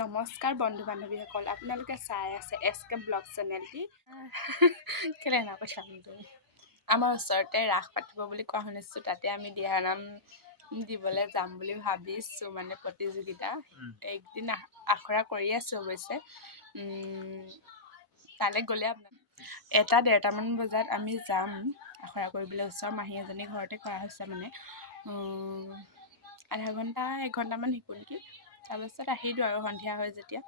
নমস্কাৰ বন্ধু বান্ধৱীসকল, আপোনালোকে চাই আছে এছকে ব্লগ চেনেলটি। কেলে না পইচা আমাৰ ওচৰতে ৰাস পাতিব বুলি কোৱা শুনিছোঁ, তাতে আমি দিহানাম দিবলৈ যাম বুলি ভাবিছোঁ। মানে প্ৰতিযোগিতা একদিন আখৰা কৰি আছোঁ অৱশ্যে। তালৈ গ'লে আপোনাক 1-1:30মান বজাত আমি যাম আখৰা কৰিবলৈ। ওচৰৰ মাহী এজনী ঘৰতে কৰা হৈছে, মানে আধা ঘণ্টা 1 ঘণ্টামান শিকোঁ নেকি। তাৰপাছত আহিলোঁ আৰু সন্ধিয়া হয় যেতিয়া।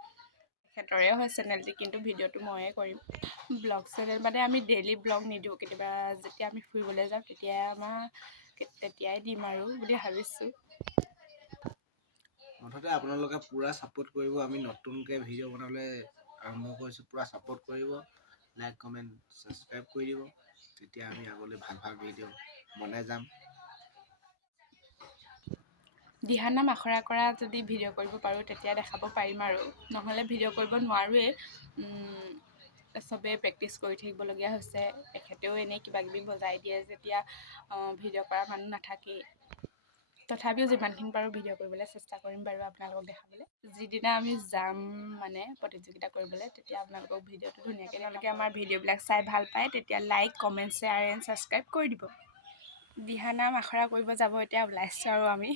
তেখেতৰে হয় চেনেলটি, কিন্তু ভিডিঅ'টো ময়ে কৰিম। ব্লগ চেনেল মানে আমি ডেইলি ব্লগ নিদিওঁ, কেতিয়াবা যেতিয়া আমি ফুৰিবলৈ যাওঁ তেতিয়াই দিম আৰু বুলি ভাবিছোঁ। মুঠতে আপোনালোকে পুৰা ছাপোৰ্ট কৰিব। আমি নতুনকৈ ভিডিঅ' বনাবলৈ আৰম্ভ কৰিছোঁ, পুৰা ছাপোৰ্ট কৰিব, লাইক কমেণ্ট ছাবস্ক্ৰাইব কৰি দিব। তেতিয়া আমি আগলৈ ভাল ভিডিঅ' বনাই যাম। দিহানাম আখৰা কৰা যদি ভিডিঅ' কৰিব পাৰোঁ তেতিয়া দেখাব পাৰিম, আৰু নহ'লে ভিডিঅ' কৰিব নোৱাৰোৱেই। চবেই প্ৰেক্টিচ কৰি থাকিবলগীয়া হৈছে। এখেতেও এনেই কিবাকিবি বজাই দিয়ে যেতিয়া ভিডিঅ' কৰা মানুহ নাথাকেই। তথাপিও যিমানখিনি পাৰোঁ ভিডিঅ' কৰিবলৈ চেষ্টা কৰিম বাৰু আপোনালোকক দেখাবলৈ। যিদিনা আমি যাম মানে প্ৰতিযোগিতা কৰিবলৈ, তেতিয়া আপোনালোকক ভিডিঅ'টো ধুনীয়াকৈ তেওঁলোকে আমাৰ ভিডিঅ'বিলাক চাই ভাল পায়, তেতিয়া like comment share and subscribe কৰি দিব। দিহানাম আখৰা কৰিব যাব এতিয়া ওলাইছোঁ আৰু আমি।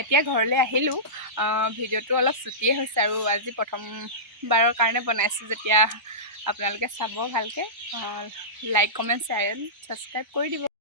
এতিয়া ঘৰলৈ আহিলোঁ। ভিডিঅ'টো অলপ ছুটিয়ে হৈছে, আৰু আজি প্ৰথমবাৰৰ কাৰণে বনাইছোঁ যেতিয়া আপোনালোকে চাব ভালকৈ। Like comment share and subscribe কৰি দিব।